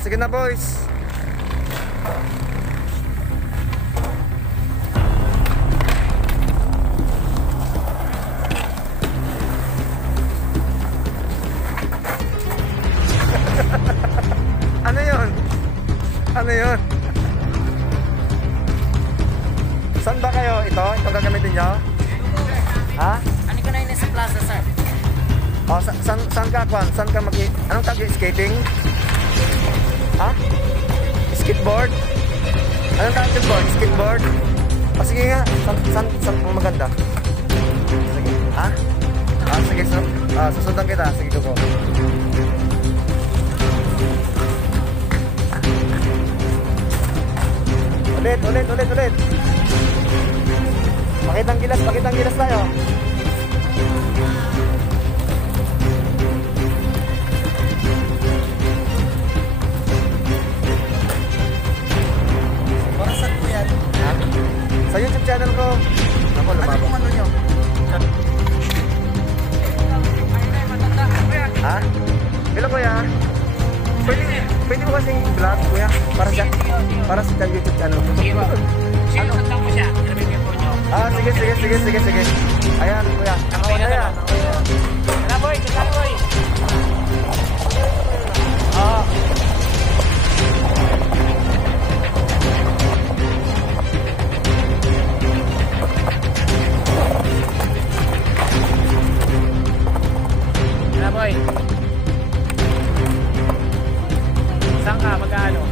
Sige na, boys. Ano yun? Ano yun? Saan ba kayo? Ito? Ito gagamitin nyo? Ha? Ano ka na yun sa plaza, sir? Saan ka, Kwan? Saan ka anong tawag yung skating? Ha? Skateboard? Anong tawag yung board? Skateboard? Sige nga. Saan maganda? Sige. Ha? Sige. Susundan kita. Sige ko. Ulit. Pakitang gilas tayo. Para saan po yan? Sa YouTube channel ko. Ako, lumabas. Ano kung ano nyo? Ha? Hello, kuya. Pwede mo kasing vlog, kuya? Para sa YouTube channel ko. Sige ba? Ano? Lang mo siya. Nabibigyan po nyo. Sige. Ayan, kuya. Okay na yan. Tara, boy. Tara, boy. Saan ka? Magkano?